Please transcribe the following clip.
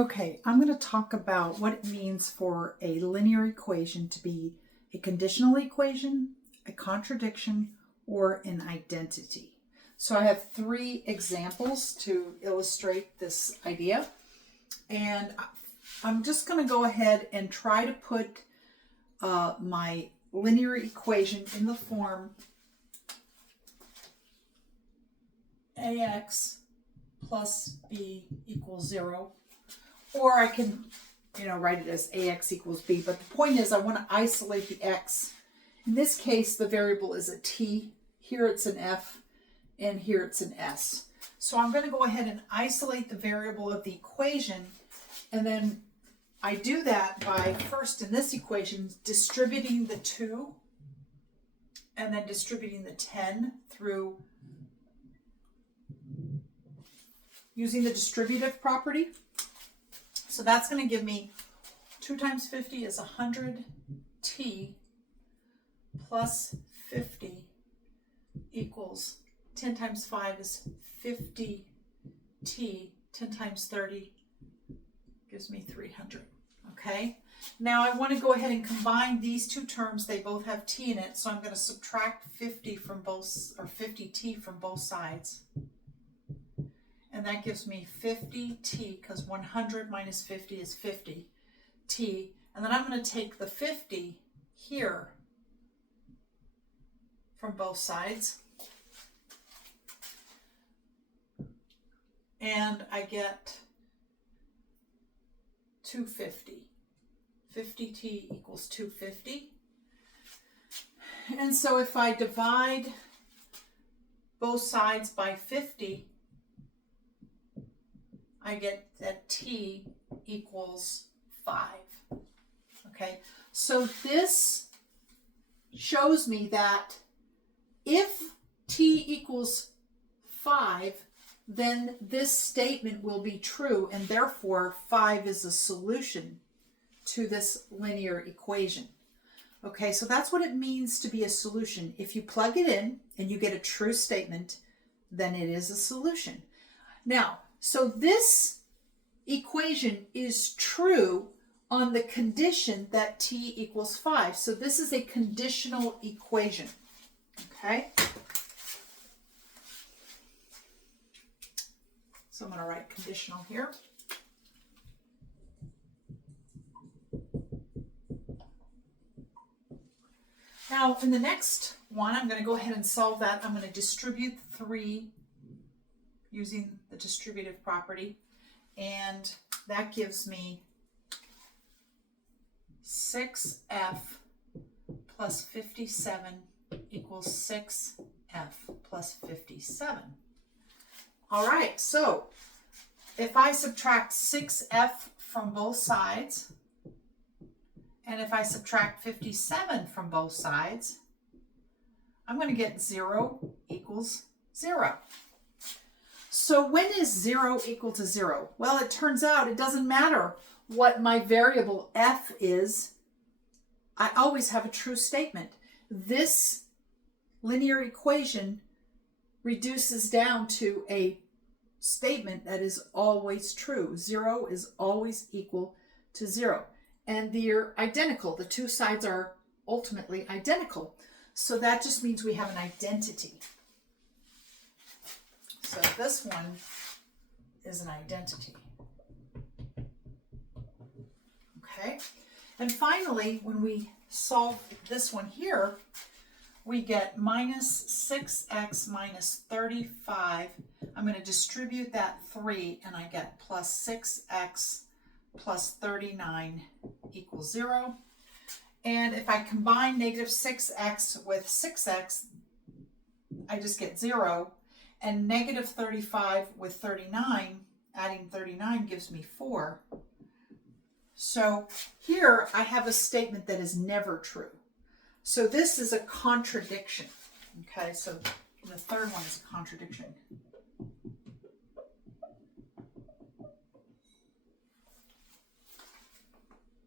Okay, I'm going to talk about what it means for a linear equation to be a conditional equation, a contradiction, or an identity. So I have 3 examples to illustrate this idea, and I'm just going to go ahead and try to put my linear equation in the form ax plus b equals 0. Or I can, write it as ax equals b. But the point is I want to isolate the x. In this case, the variable is a t. Here it's an f, and here it's an s. So I'm going to go ahead and isolate the variable of the equation. And then I do that by first, in this equation, distributing the 2 and then distributing the 10 through using the distributive property. So that's going to give me 2 times 50 is 100t plus 50 equals 10 times 5 is 50t. 10 times 30 gives me 300. Okay. Now I want to go ahead and combine these 2 terms. They both have t in it, so I'm going to subtract 50 from both, or 50t from both sides. And that gives me 50t, because 100 minus 50 is 50t. And then I'm going to take the 50 here from both sides. And I get 250. 50t equals 250. And so if I divide both sides by 50, I get that t equals 5. Okay, so this shows me that if t equals 5, then this statement will be true, and therefore 5 is a solution to this linear equation. Okay, so that's what it means to be a solution. If you plug it in and you get a true statement, then it is a solution. Now, so this equation is true on the condition that t equals 5. So this is a conditional equation. Okay? So I'm going to write conditional here. Now, in the next one, I'm going to go ahead and solve that. I'm going to distribute 3 using the distributive property, and that gives me 6f plus 57 equals 6f plus 57. All right, so if I subtract 6f from both sides, and if I subtract 57 from both sides, I'm going to get 0 equals 0. So when is 0 equal to 0? Well, it turns out it doesn't matter what my variable f is. I always have a true statement. This linear equation reduces down to a statement that is always true. 0 is always equal to 0. And they're identical. The 2 sides are ultimately identical. So that just means we have an identity. So this one is an identity. Okay, and finally, when we solve this one here, we get minus 6x minus 35. I'm going to distribute that 3, and I get plus 6x plus 39 equals 0. And if I combine negative 6x with 6x, I just get 0. And negative 35 with 39, adding 39 gives me 4. So here I have a statement that is never true. So this is a contradiction. Okay, so the third one is a contradiction.